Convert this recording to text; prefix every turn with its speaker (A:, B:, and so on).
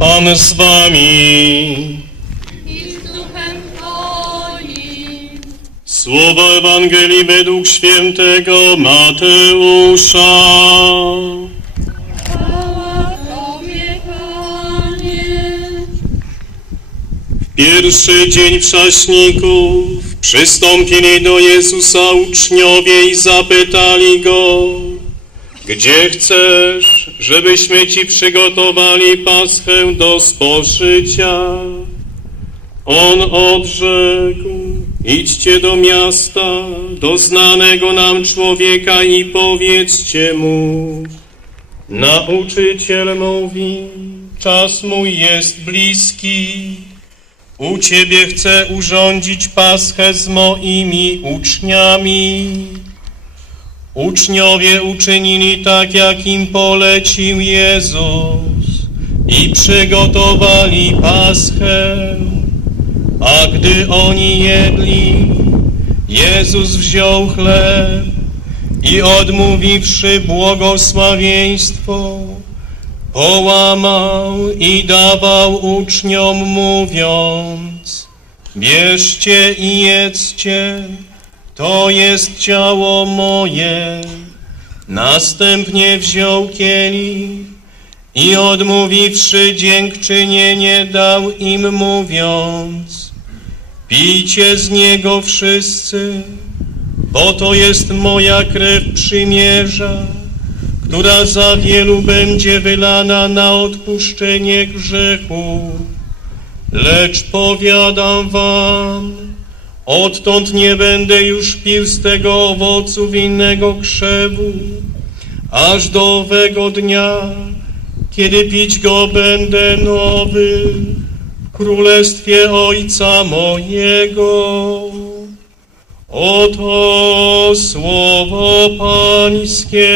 A: Pan z wami.
B: i z duchem Twoim.
A: Słowo Ewangelii według świętego Mateusza. Pierwszy dzień Wrzaśników przystąpili do Jezusa uczniowie i zapytali Go, gdzie chcesz, żebyśmy Ci przygotowali Paschę do spożycia? On odrzekł, idźcie do miasta, do znanego nam człowieka i powiedzcie mu, Nauczyciel mówi, czas mój jest bliski, u Ciebie chcę urządzić Paschę z moimi uczniami. Uczniowie uczynili tak, jak im polecił Jezus i przygotowali Paschę. A gdy oni jedli, Jezus wziął chleb i odmówiwszy błogosławieństwo, połamał i dawał uczniom, mówiąc: Bierzcie i jedzcie, to jest ciało moje. Następnie wziął kielich i odmówiwszy dziękczynienie, dał im, mówiąc: Pijcie z niego wszyscy, bo to jest moja krew przymierza która za wielu będzie wylana na odpuszczenie grzechu. Lecz powiadam wam, odtąd nie będę już pił z tego owocu winnego krzewu, aż do owego dnia, kiedy pić go będę nowy w królestwie Ojca mojego. Oto słowo Pańskie.